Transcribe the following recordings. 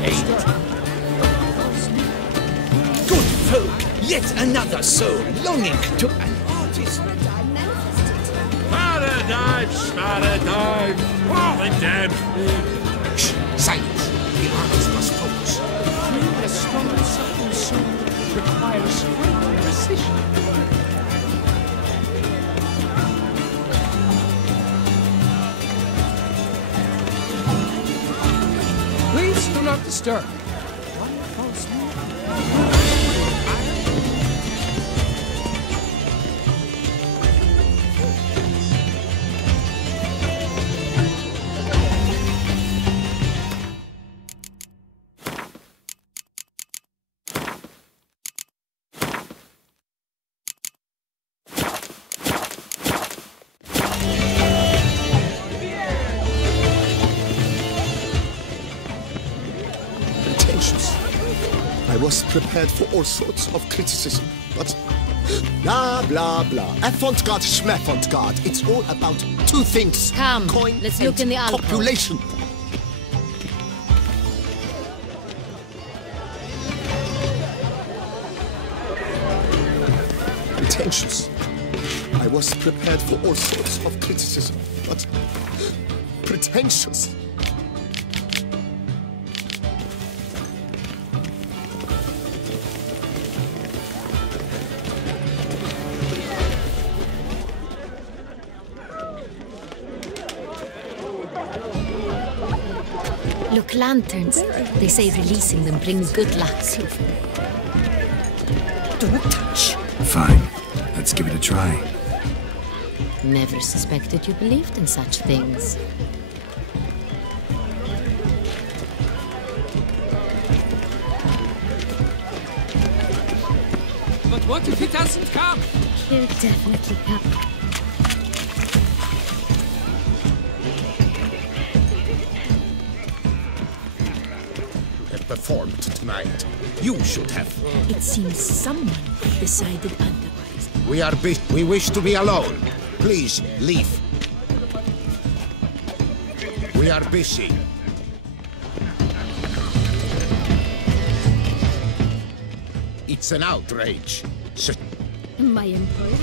hate. Good folk, yet another soul longing to an artist. Paradise! Oh, the damn thing! Shh! Silence! The artist must focus. A strong and subtle soul requires great precision. Please do not disturb. One false move. I was prepared for all sorts of criticism, but blah, blah, blah. Avant-garde, schmavant-garde. It's all about two things. Come, coin let's and look in the alcove. population. Pretentious. I was prepared for all sorts of criticism, but pretentious. Look, lanterns. They say releasing them brings good luck. Don't touch. Fine. Let's give it a try. Never suspected you believed in such things. But what if it doesn't come? He'll definitely come. Performed tonight. You should have. It seems someone decided otherwise. We wish to be alone. Please, leave. We are busy. It's an outrage. My employer?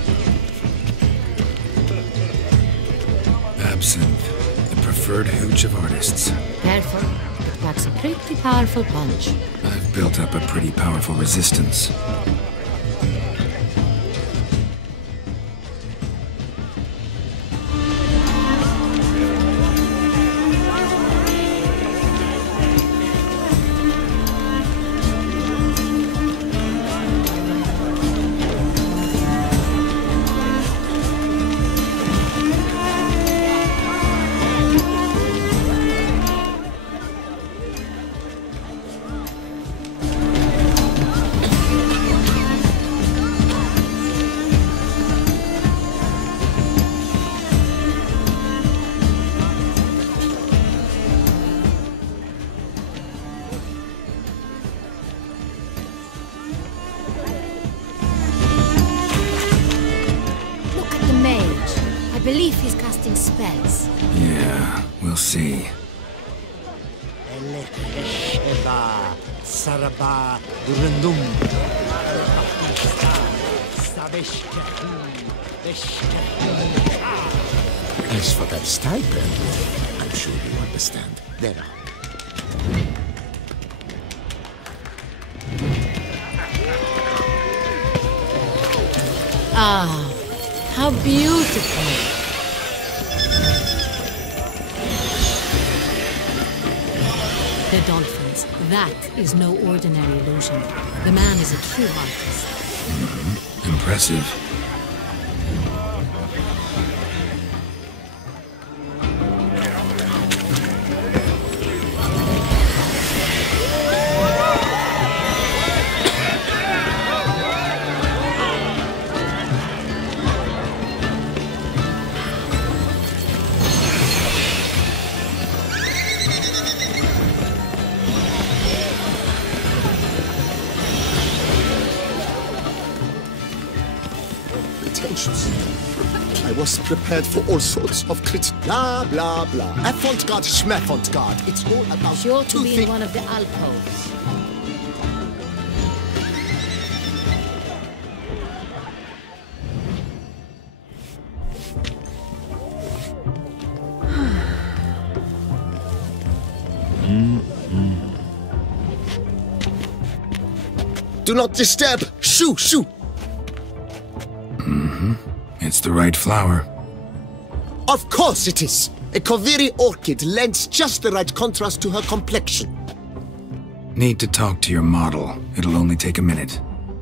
Absinthe, the preferred hooch of artists. Careful. It packs a pretty powerful punch. I've built up a pretty powerful resistance. I believe he's casting spells. Yeah, we'll see. As for that stipend, I'm sure you understand. There are. Ah, how beautiful. The dolphins. That is no ordinary illusion. The man is a true artist. Impressive. I was prepared for all sorts of criticism. Blah, blah, blah. Avant-garde, schmavant-garde. It's all about Sure to two be in things. one of the alcoves. Do not disturb! Shoo, shoo! It's the right flower. Of course it is! A Koviri orchid lends just the right contrast to her complexion. Need to talk to your model. It'll only take a minute.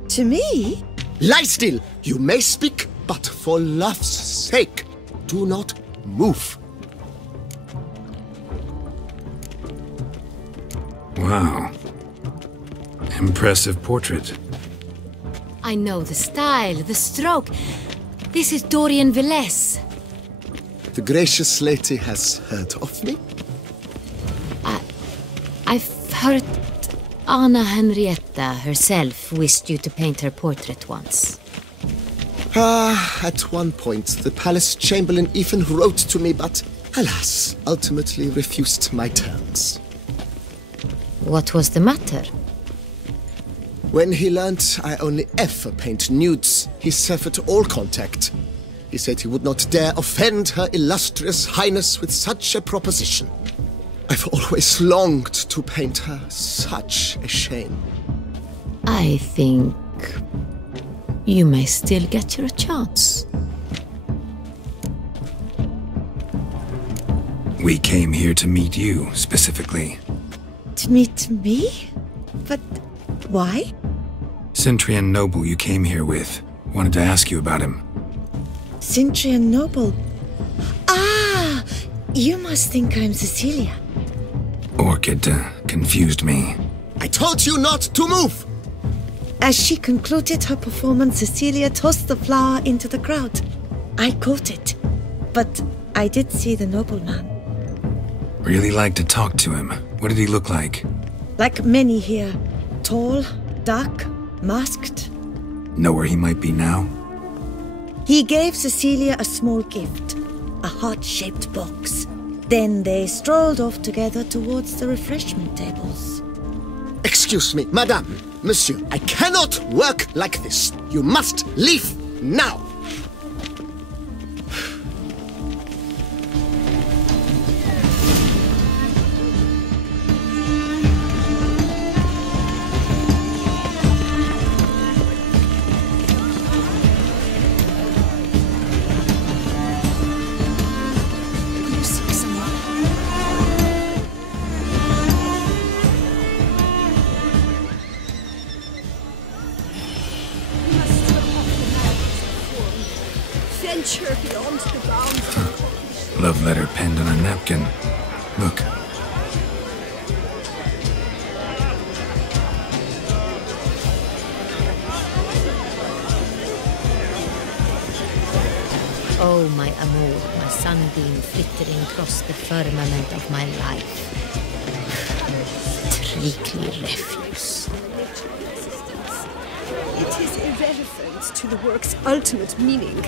To me? Lie still! You may speak, but for love's sake, do not move. Wow. Impressive portrait. I know the style, the stroke. This is Dorian Villesse. The gracious lady has heard of me? I've heard Anna Henrietta herself wished you to paint her portrait once. At one point, the palace chamberlain even wrote to me, but alas, ultimately refused my terms. What was the matter? When he learnt I only ever paint nudes, he severed all contact. He said he would not dare offend her illustrious highness with such a proposition. I've always longed to paint her. Such a shame. I think you may still get your chance. We came here to meet you, specifically. To meet me? But why? Cintrian Noble you came here with. Wanted to ask you about him. Cintrian Noble. Ah! You must think I'm Cecilia. Orchid confused me. I told you not to move! As she concluded her performance, Cecilia tossed the flower into the crowd. I caught it, but I did see the nobleman. Really like to talk to him. What did he look like? Like many here. Tall, dark, masked. Know where he might be now? He gave Cecilia a small gift, a heart-shaped box. Then they strolled off together towards the refreshment tables. Excuse me, madame, monsieur, I cannot work like this. You must leave now. Venture beyond the bounds. Love letter penned on a napkin. Look. Oh, my amour, my sunbeam flittering across the firmament of my life. Treacly refuse. It is irrelevant to the work's ultimate meaning.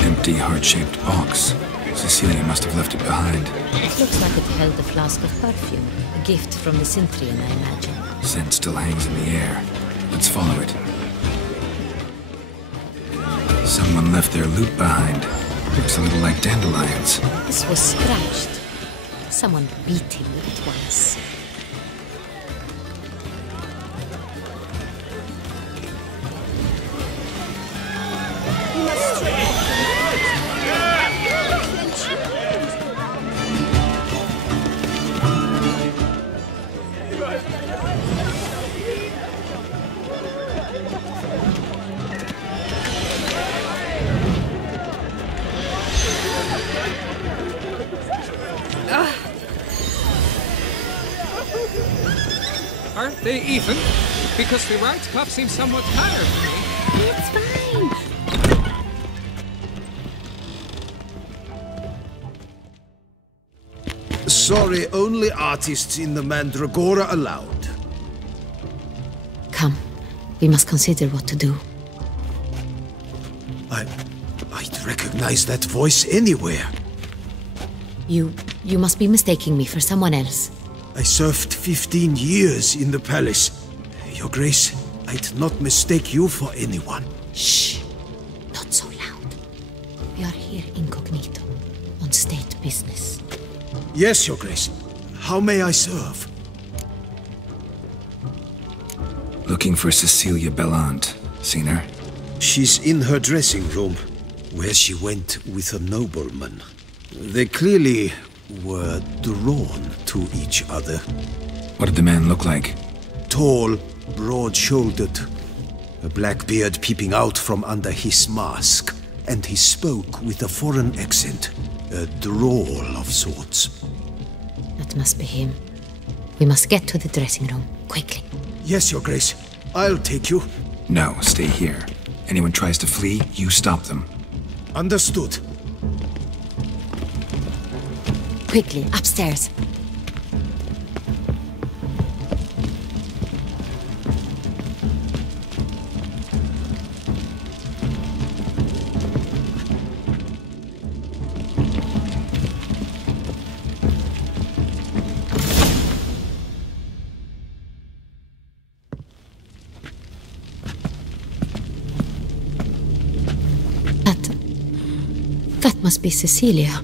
Empty heart-shaped box. Cecilia must have left it behind. It looks like it held a flask of perfume. A gift from the Cintrian, I imagine. Scent still hangs in the air. Let's follow it. Someone left their loot behind. Looks a little like dandelions. This was scratched. Someone beat him with it once. Aren't they even? Because the right cuff seems somewhat tired to me. It's fine. Sorry, only artists in the Mandragora allowed. Come, we must consider what to do. I'd recognize that voice anywhere. You must be mistaking me for someone else. I served 15 years in the palace. Your Grace, I'd not mistake you for anyone. Shh! Not so loud. We are here incognito, on state business. Yes, Your Grace. How may I serve? Looking for Cecilia Bellant. Seen her? She's in her dressing room, where she went with a nobleman. They clearly were drawn to each other. What did the man look like? Tall, broad-shouldered, a black beard peeping out from under his mask, and he spoke with a foreign accent, a drawl of sorts. That must be him. We must get to the dressing room, quickly. Yes, Your Grace. I'll take you. No, stay here. Anyone tries to flee, you stop them. Understood. Quickly, upstairs. That must be Cecilia.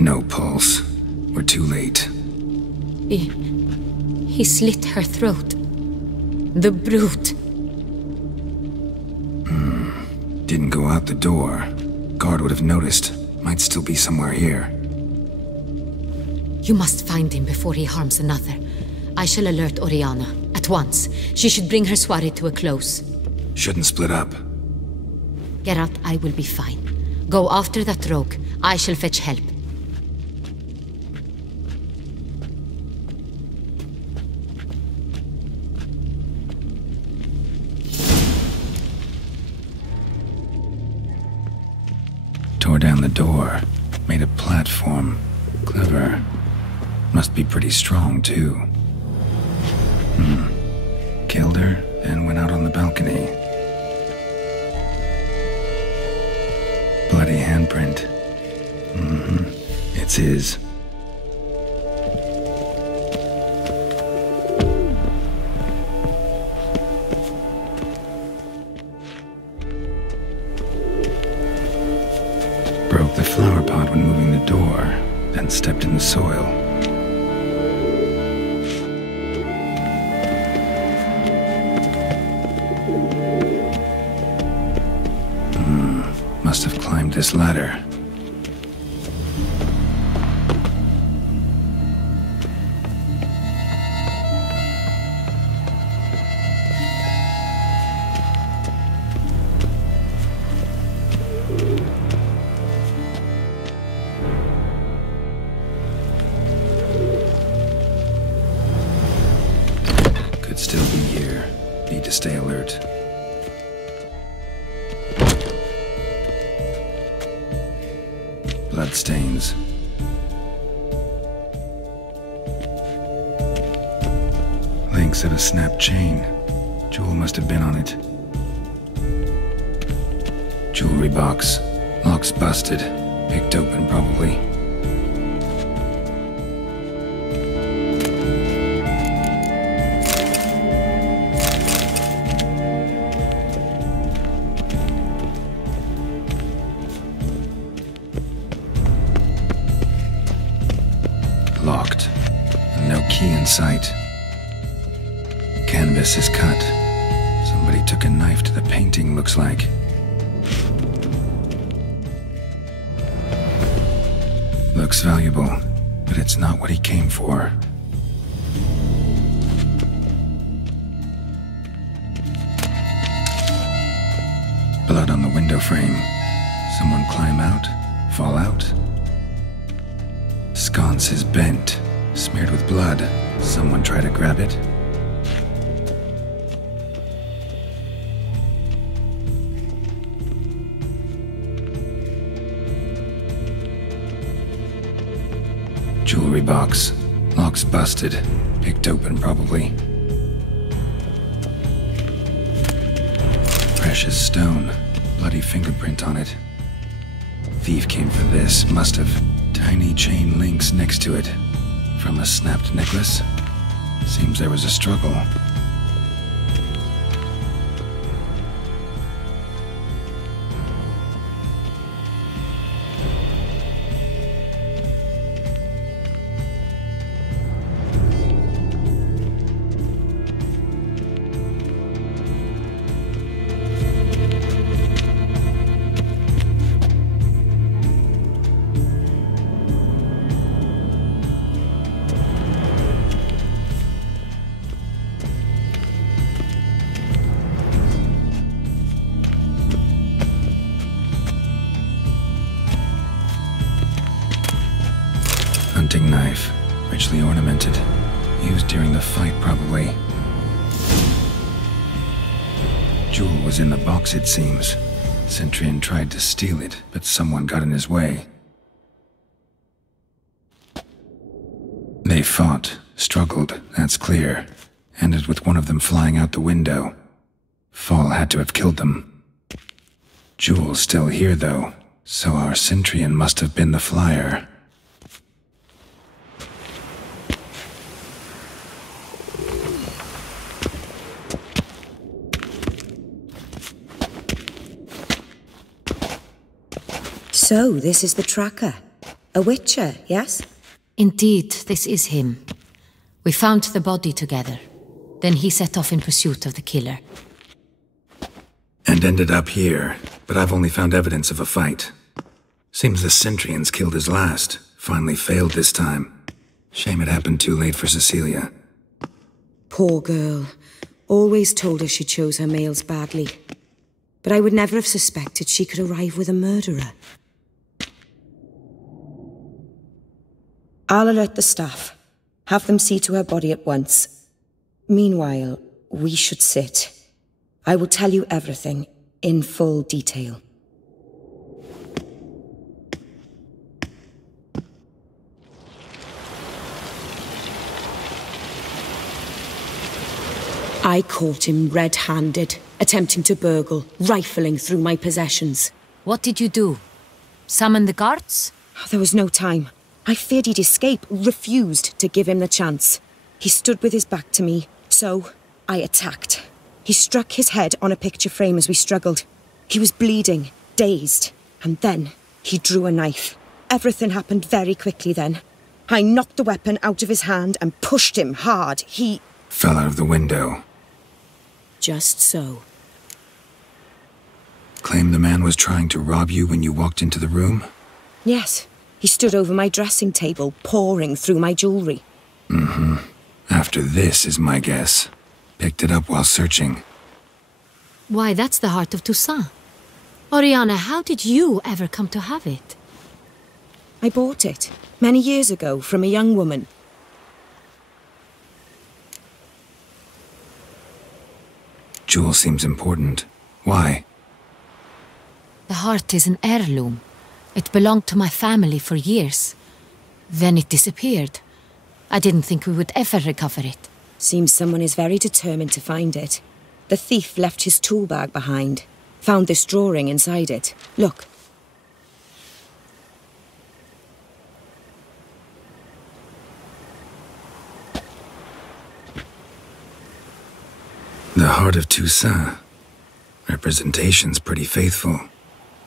No pulse. We're too late. He slit her throat. The brute. Didn't go out the door. Guard would have noticed. Might still be somewhere here. You must find him before he harms another. I shall alert Oriana. At once. She should bring her soirée to a close. Shouldn't split up. Geralt, I will be fine. Go after that rogue. I shall fetch help. Tore down the door. Made a platform. Clever. Must be pretty strong, too. Killed her, and went out on the balcony. Bloody handprint. It's his. Broke the flower pot when moving the door, then stepped in the soil. Must have climbed this ladder. Could still be here. Need to stay alert. Bloodstains. Links of a snapped chain. Jewel must have been on it. Jewelry box. Lock's busted. Picked open, probably. Locked. No key in sight. Canvas is cut. Somebody took a knife to the painting, looks like. Looks valuable, but it's not what he came for. Blood on the window frame. Someone climb out? Fall out? Sconce is bent, smeared with blood. Someone try to grab it? Jewelry box. Lock's busted. Picked open, probably. Precious stone. Bloody fingerprint on it. Thief came for this, must have. Tiny chain links next to it. From a snapped necklace? Seems there was a struggle. Hunting knife, richly ornamented. Used during the fight, probably. Jewel was in the box, it seems. Centurion tried to steal it, but someone got in his way. They fought, struggled, that's clear. Ended with one of them flying out the window. Fall had to have killed them. Jewel's still here, though, so our Centurion must have been the flyer. So, this is the tracker. A witcher, yes? Indeed, this is him. We found the body together. Then he set off in pursuit of the killer. And ended up here, but I've only found evidence of a fight. Seems the Centurion's killed his last. Finally failed this time. Shame it happened too late for Cecilia. Poor girl. Always told her she chose her males badly. But I would never have suspected she could arrive with a murderer. I'll alert the staff. Have them see to her body at once. Meanwhile, we should sit. I will tell you everything, in full detail. I caught him red-handed, attempting to burgle, rifling through my possessions. What did you do? Summon the guards? There was no time. I feared he'd escape, refused to give him the chance. He stood with his back to me, so I attacked. He struck his head on a picture frame as we struggled. He was bleeding, dazed, and then he drew a knife. Everything happened very quickly then. I knocked the weapon out of his hand and pushed him hard. He fell out of the window. Just so. Claim the man was trying to rob you when you walked into the room? Yes. He stood over my dressing table, pouring through my jewelry. Mm-hmm. After this is my guess. Picked it up while searching. Why, that's the heart of Toussaint. Oriana, how did you ever come to have it? I bought it, many years ago, from a young woman. Jewel seems important. Why? The heart is an heirloom. It belonged to my family for years. Then it disappeared. I didn't think we would ever recover it. Seems someone is very determined to find it. The thief left his tool bag behind. Found this drawing inside it. Look. The heart of Toussaint. Representation's pretty faithful.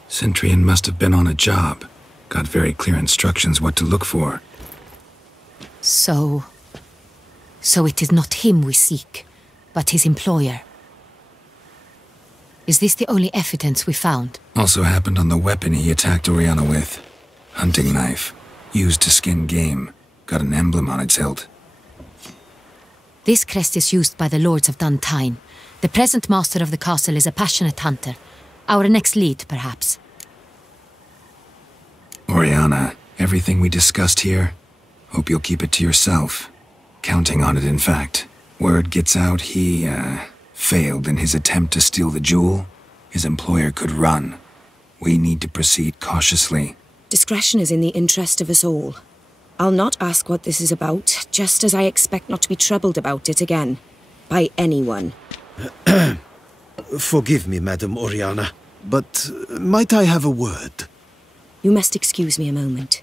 Centurion must have been on a job. Got very clear instructions what to look for. So it is not him we seek, but his employer. Is this the only evidence we found? Also happened on the weapon he attacked Oriana with. Hunting knife. Used to skin game. Got an emblem on its hilt. This crest is used by the Lords of Duntine. The present master of the castle is a passionate hunter. Our next lead, perhaps. Oriana, everything we discussed here, hope you'll keep it to yourself. Counting on it, in fact. Word gets out he, failed in his attempt to steal the jewel. His employer could run. We need to proceed cautiously. Discretion is in the interest of us all. I'll not ask what this is about, just as I expect not to be troubled about it again. By anyone. Forgive me, Madam Oriana, but might I have a word? You must excuse me a moment.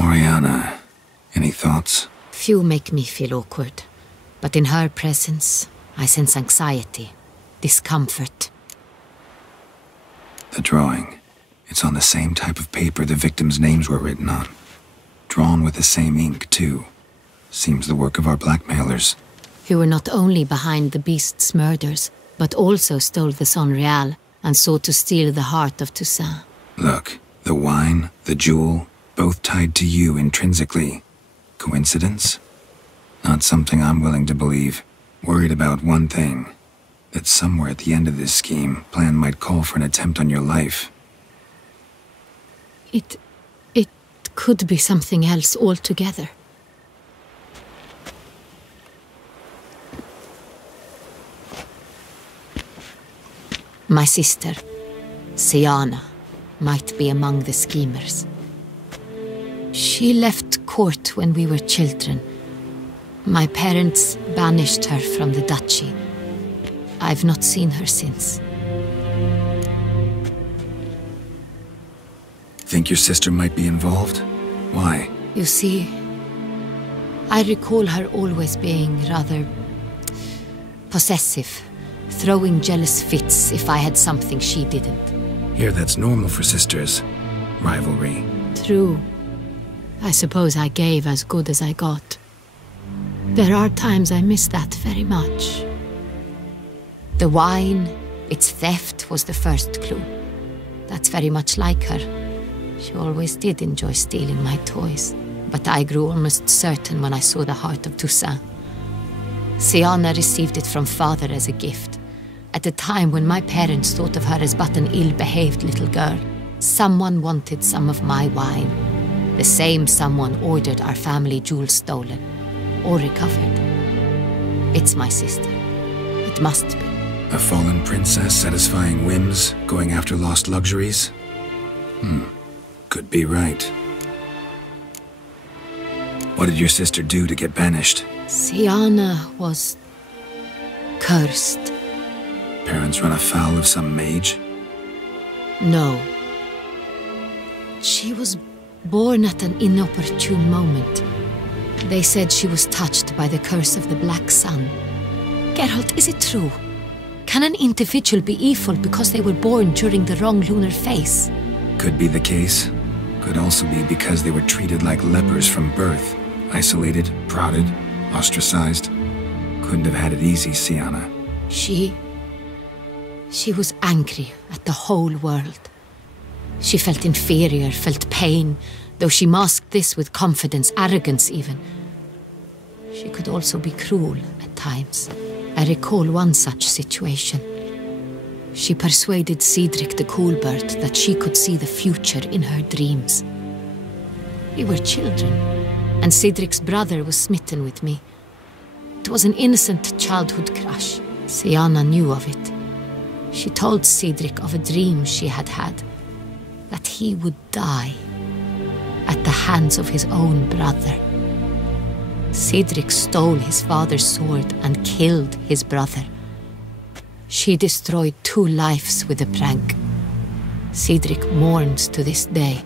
Oriana, any thoughts? Few make me feel awkward, but in her presence, I sense anxiety, discomfort. The drawing. It's on the same type of paper the victims' names were written on. Drawn with the same ink, too. Seems the work of our blackmailers. Who were not only behind the beast's murders, but also stole the Son Real and sought to steal the heart of Toussaint. Look, the wine, the jewel, both tied to you intrinsically. Coincidence? Not something I'm willing to believe. Worried about one thing. That somewhere at the end of this scheme, plan might call for an attempt on your life. It could be something else altogether. My sister, Siana, might be among the schemers. She left court when we were children. My parents banished her from the duchy. I've not seen her since. Think your sister might be involved? Why? You see, I recall her always being rather possessive, throwing jealous fits if I had something she didn't. Here, that's normal for sisters. Rivalry. True. I suppose I gave as good as I got. There are times I miss that very much. The wine, its theft, was the first clue. That's very much like her. She always did enjoy stealing my toys, but I grew almost certain when I saw the heart of Toussaint. Siana received it from father as a gift, at a time when my parents thought of her as but an ill-behaved little girl. Someone wanted some of my wine. The same someone ordered our family jewels stolen, or recovered. It's my sister. It must be. A fallen princess satisfying whims, going after lost luxuries? Could be right. What did your sister do to get banished? Siana was cursed. Parents run afoul of some mage? No. She was born at an inopportune moment. They said she was touched by the curse of the Black Sun. Geralt, is it true? Can an individual be evil because they were born during the wrong lunar phase? Could be the case. Could also be because they were treated like lepers from birth. Isolated, prodded, ostracized. Couldn't have had it easy, Siana. She was angry at the whole world. She felt inferior, felt pain, though she masked this with confidence, arrogance even. She could also be cruel at times. I recall one such situation. She persuaded Cedric the Coolbird that she could see the future in her dreams. We were children, and Cedric's brother was smitten with me. It was an innocent childhood crush. Siana knew of it. She told Cedric of a dream she had had, that he would die at the hands of his own brother. Cedric stole his father's sword and killed his brother. She destroyed 2 lives with a prank. Cedric mourns to this day.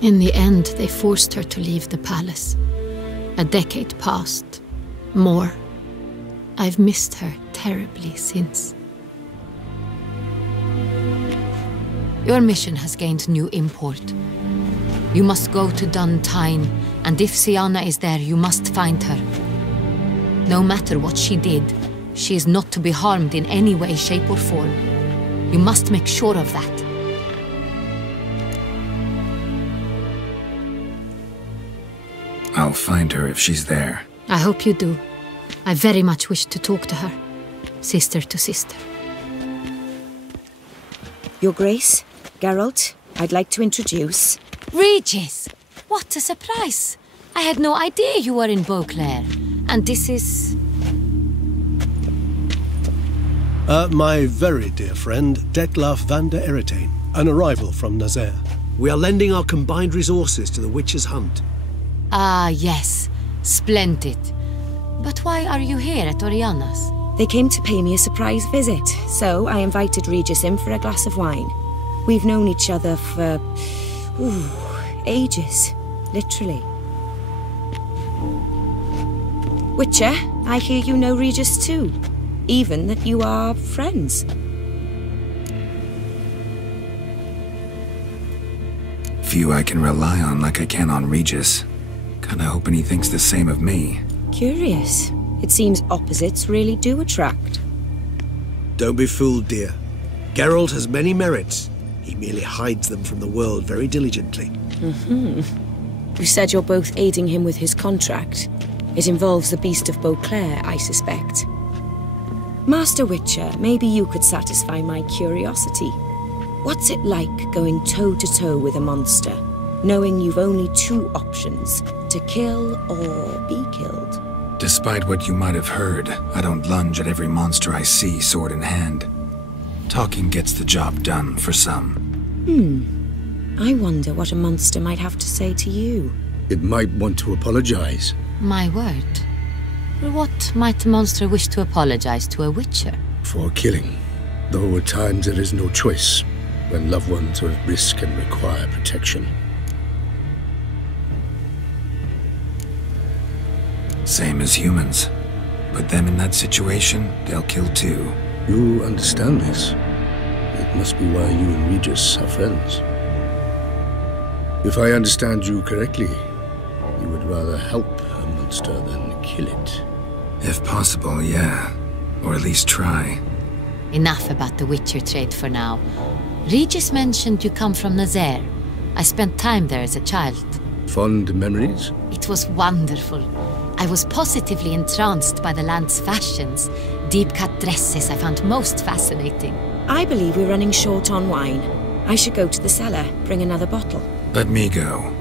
In the end, they forced her to leave the palace. A decade passed. More. I've missed her terribly since. Your mission has gained new import. You must go to Duntine, and if Siana is there, you must find her. No matter what she did, she is not to be harmed in any way, shape, or form. You must make sure of that. I'll find her if she's there. I hope you do. I very much wish to talk to her. Sister to sister. Your Grace, Geralt, I'd like to introduce... Regis! What a surprise! I had no idea you were in Beauclair. And this is... My very dear friend, Detlaf van der Eretain, an arrival from Nazaire. We are lending our combined resources to the Witcher's hunt. Ah, yes. Splendid. But why are you here at Oriana's? They came to pay me a surprise visit, so I invited Regis in for a glass of wine. We've known each other for... ages. Literally. Witcher, I hear you know Regis too. Even that you are friends. Few I can rely on like I can on Regis. Kinda hoping he thinks the same of me. Curious. It seems opposites really do attract. Don't be fooled, dear. Geralt has many merits. He merely hides them from the world very diligently. You said you're both aiding him with his contract. It involves the Beast of Beauclair, I suspect. Master Witcher, maybe you could satisfy my curiosity. What's it like going toe-to-toe with a monster, knowing you've only two options, to kill or be killed? Despite what you might have heard, I don't lunge at every monster I see sword in hand. Talking gets the job done for some. I wonder what a monster might have to say to you. It might want to apologize. My word. What might a monster wish to apologize to a witcher? For killing. Though at times there is no choice, when loved ones are at risk and require protection. Same as humans. Put them in that situation, they'll kill too. You understand this. It must be why you and Regis are friends. If I understand you correctly, you would rather help a monster than kill it. If possible, yeah. Or at least try. Enough about the Witcher trade for now. Regis mentioned you come from Nazaire. I spent time there as a child. Fond memories? It was wonderful. I was positively entranced by the land's fashions. Deep-cut dresses I found most fascinating. I believe we're running short on wine. I should go to the cellar, bring another bottle. Let me go.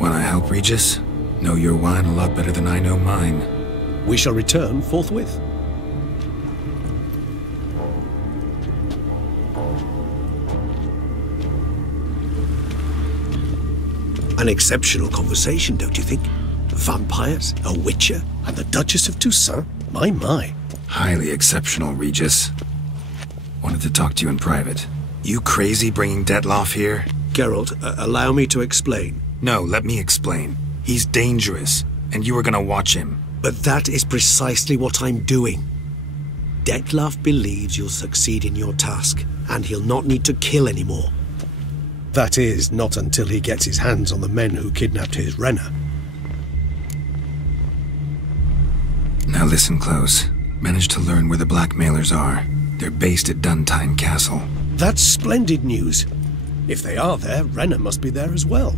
Wanna help, Regis? Know your wine a lot better than I know mine. We shall return forthwith. An exceptional conversation, don't you think? Vampires, a witcher, And the Duchess of Toussaint? My. Highly exceptional, Regis. Wanted to talk to you in private. You crazy bringing Detlaf here? Geralt, allow me to explain. No, let me explain. He's dangerous, and you were gonna watch him. But that is precisely what I'm doing. Detlaf believes you'll succeed in your task, and he'll not need to kill anymore. That is, not until he gets his hands on the men who kidnapped his Renna. Now listen close. Managed to learn where the blackmailers are. They're based at Duntine Castle. That's splendid news. If they are there, Renna must be there as well.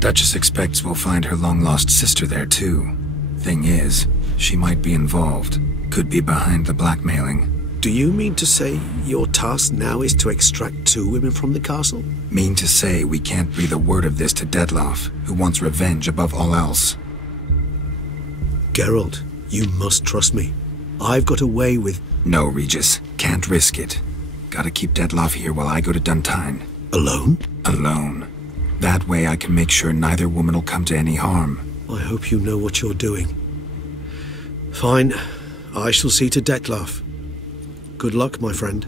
Duchess expects we'll find her long-lost sister there too. Thing is, she might be involved. Could be behind the blackmailing. Do you mean to say your task now is to extract 2 women from the castle? Mean to say we can't breathe a word of this to Detlaf, who wants revenge above all else. Geralt, you must trust me. I've got away with... No, Regis. Can't risk it. Gotta keep Detlaf here while I go to Duntine. Alone? Alone. That way I can make sure neither woman will come to any harm. I hope you know what you're doing. Fine. I shall see to Detlaf. Good luck, my friend.